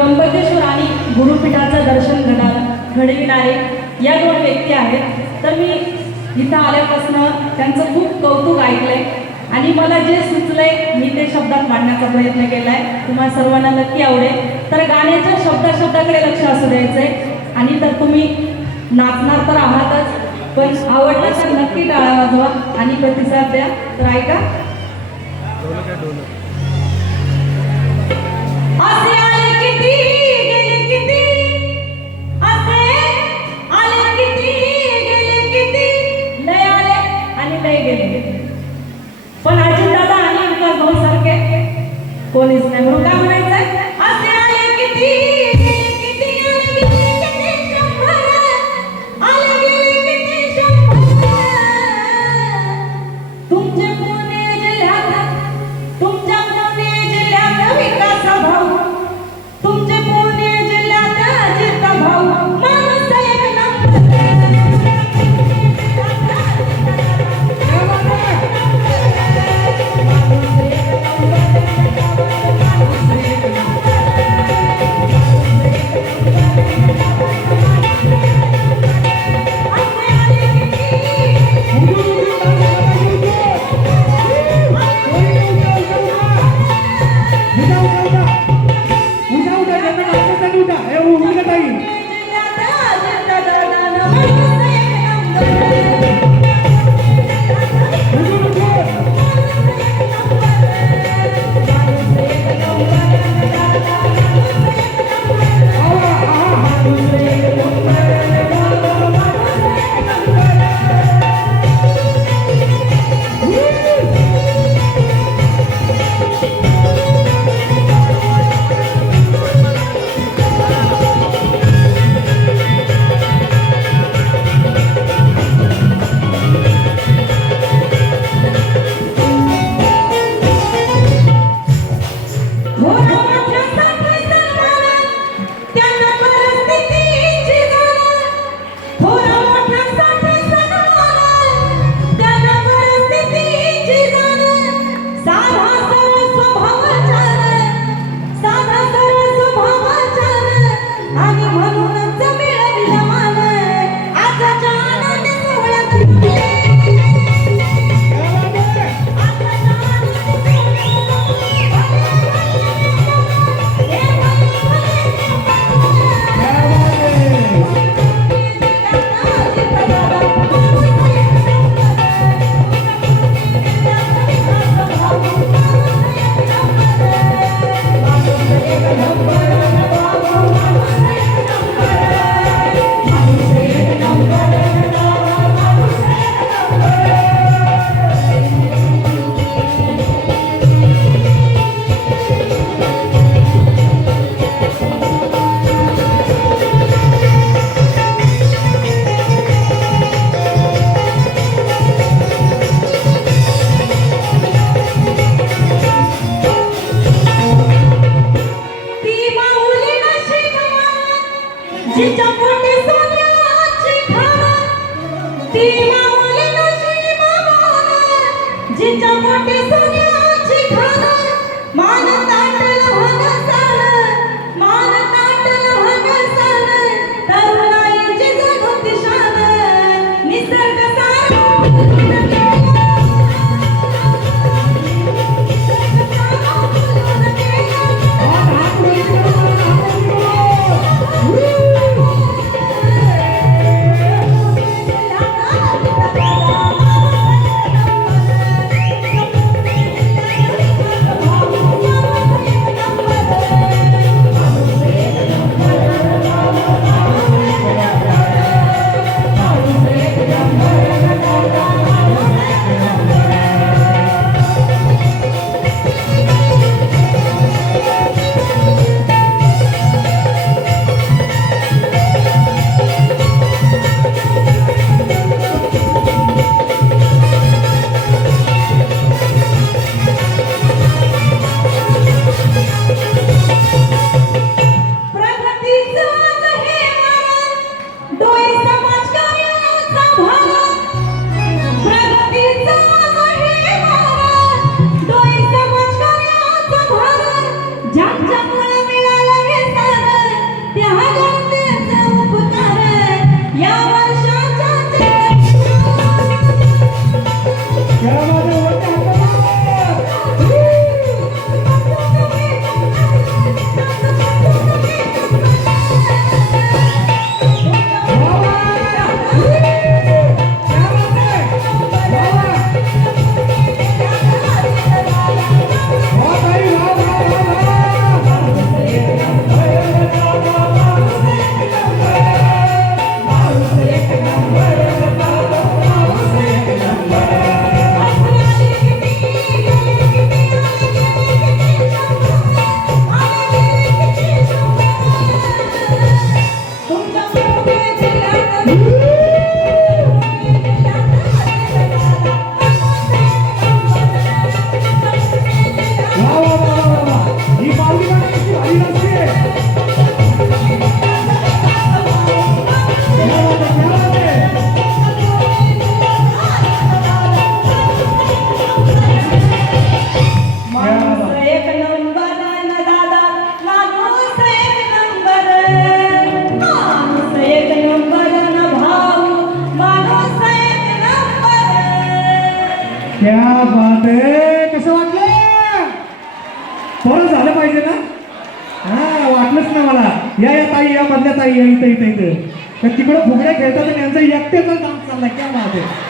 त्र्यंबकेश्वर आणि गुरुपीठाचं दर्शन घडविणारे या दोन व्यक्ती आहेत. तर मी इथं आल्यापासून त्यांचं खूप कौतुक ऐकलंय आणि मला जे सुचलंय मी ते शब्दात मांडण्याचा प्रयत्न केलाय. तुम्हाला सर्वांना नक्की आवडेल. तर गाण्याच्या शब्दाकडे लक्ष असू द्यायचंय. आणि तर तुम्ही नाचणार तर आहातच, पण आवडलं तर नक्की टाळा वाजवा आणि प्रतिसाद द्या. तर ऐका. असे आले किती गेले किती, असे आले किती गेले किती, लय आले आणि लय गेले, पण अजितदादा आणि विकास भाऊ सारखे कोणीच नाही. म्हणून काय म्हणायचंय, असे आले किती गेले किती, आले गेले किती शंभर, आले गेले किती शंभर. तुमचे पुणे जिल्ह्यात, तुमच्या पुणे जिल्ह्यात विकास भाऊ, तुमचे पुणे जिल्ह्यात अजित भाऊ, माणूस एक नंबर. बरं झालं पाहिजे ना. हा वाटलंच ना मला. या या ताई या मधल्या ताई या इथं इथं इथं तर तिकडं फुगड्या खेळतात आणि यांचं एकट्याचं काम चाललंय. क्या बात आहे.